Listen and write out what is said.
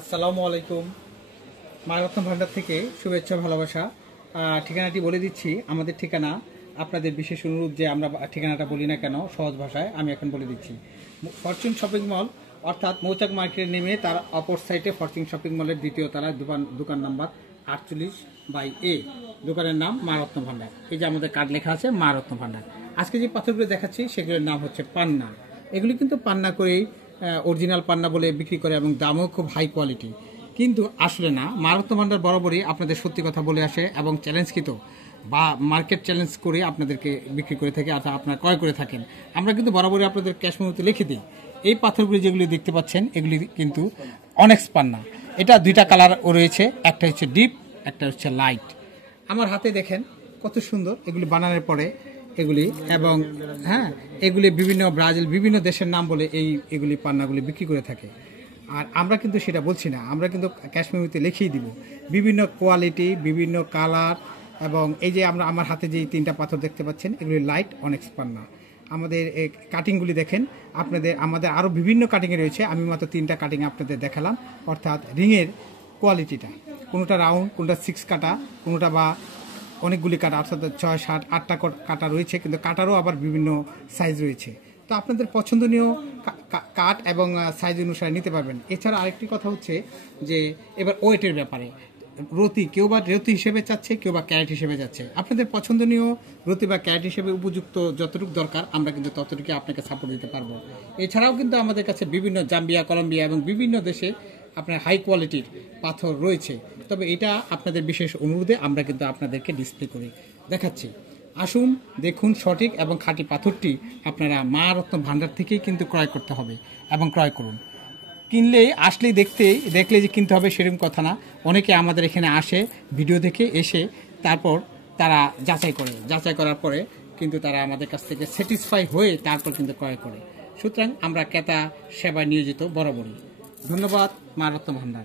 আসসালামু আলাইকুম। মারত্ন ভান্ডার থেকে শুভেচ্ছা ভালোবাসা। ঠিকানাটি বলে দিচ্ছি। আমাদের ঠিকানা আপনাদের বিশেষ অনুরোধ যে আমরা ঠিকানাটা বলি না কেন সহজ ভাষায় আমি এখন বলে দিচ্ছি। ফরচুন শপিং মল অর্থাৎ মৌচাক মার্কেটে নেমে তার অপর সাইডে ফরচুন শপিং মলের দ্বিতীয় তলায় দোকান নাম্বার 48/A। দোকানের নাম মারত্ন ভান্ডার। এই যে আমাদের কার্ড লেখা আছে মারত্ন ভান্ডার। আজকে যে পাথরগুলো দেখাচ্ছি সেগুলোর নাম হচ্ছে পান্না। এগুলি কিন্তু পান্না করেই অরিজিনাল পান্না বলে বিক্রি করে এবং দামও খুব হাই কোয়ালিটি। কিন্তু আসলে না, মারত্ন ভান্ডার বরাবরই আপনাদের সত্যি কথা বলে আসে এবং চ্যালেঞ্জকৃত বা মার্কেট চ্যালেঞ্জ করে আপনাদেরকে বিক্রি করে থাকে অর্থাৎ আপনারা ক্রয় করে থাকেন। আমরা কিন্তু বরাবরই আপনাদের ক্যাশ মেমোতে লিখে দিই। এই পাথরগুলি যেগুলি দেখতে পাচ্ছেন এগুলি কিন্তু অনেক্স পান্না। এটা দুইটা কালার রয়েছে, একটা হচ্ছে ডিপ, একটা হচ্ছে লাইট। আমার হাতে দেখেন কত সুন্দর এগুলি বানানোর পরে এগুলি এবং এগুলি বিভিন্ন ব্রাজিল বিভিন্ন দেশের নাম বলে এগুলি পান্নাগুলি বিক্রি করে থাকে। আর আমরা কিন্তু সেটা বলছি না, আমরা কিন্তু ক্যাশ মেমোতে লিখেই দিব বিভিন্ন কোয়ালিটি, বিভিন্ন কালার। এবং এই যে আমার হাতে যে তিনটা পাথর দেখতে পাচ্ছেন এগুলি লাইট অনেক্স পান্না। আমাদের এই কাটিংগুলি দেখেন, আমাদের আরও বিভিন্ন কাটিংয়ে রয়েছে। আমি মাত্র তিনটা কাটিং আপনাদের দেখালাম। অর্থাৎ রিংয়ের কোয়ালিটিটা, কোনোটা রাউন্ড, কোনোটা 6 কাটা, কোনোটা বা অনেকগুলি কাটা অর্থাৎ 6, 7, 8টা কাটা রয়েছে, কিন্তু কাটারও আবার বিভিন্ন সাইজ রয়েছে। তো আপনাদের পছন্দনীয় কাট এবং সাইজ অনুসারে নিতে পারবেন। এছাড়া আরেকটি কথা হচ্ছে যে এবার ওয়েটের ব্যাপারে, কেউ বা রতি হিসেবে চাচ্ছে, কেউ বা ক্যারেট হিসেবে যাচ্ছে। আপনাদের পছন্দনীয় রতি বা ক্যারেট হিসেবে উপযুক্ত যতটুকু দরকার আমরা কিন্তু ততটুকু আপনাকে সাপোর্ট দিতে পারবো। এছাড়াও কিন্তু আমাদের কাছে বিভিন্ন জাম্বিয়া, কলম্বিয়া এবং বিভিন্ন দেশে আপনার হাই কোয়ালিটির পাথর রয়েছে। তবে এটা আপনাদের বিশেষ অনুরোধে আমরা কিন্তু আপনাদেরকে ডিসপ্লে করে দেখাচ্ছি। আসুন দেখুন, সঠিক এবং খাঁটি পাথরটি আপনারা মা রত্ন ভান্ডার থেকেই কিন্তু ক্রয় করতে হবে এবং ক্রয় করুন। আসলেই দেখলে যে কিনতে হবে সেরকম কথা না। অনেকে আমাদের এখানে আসে ভিডিও দেখে, এসে তারপর তারা যাচাই করার পরে কিন্তু তারা আমাদের কাছ থেকে স্যাটিসফাই হয়ে তারপর কিন্তু ক্রয় করে। সুতরাং আমরা ক্রেতা সেবায় নিয়োজিত বরাবরই। ধন্যবাদ। মা রত্ন ভান্ডার।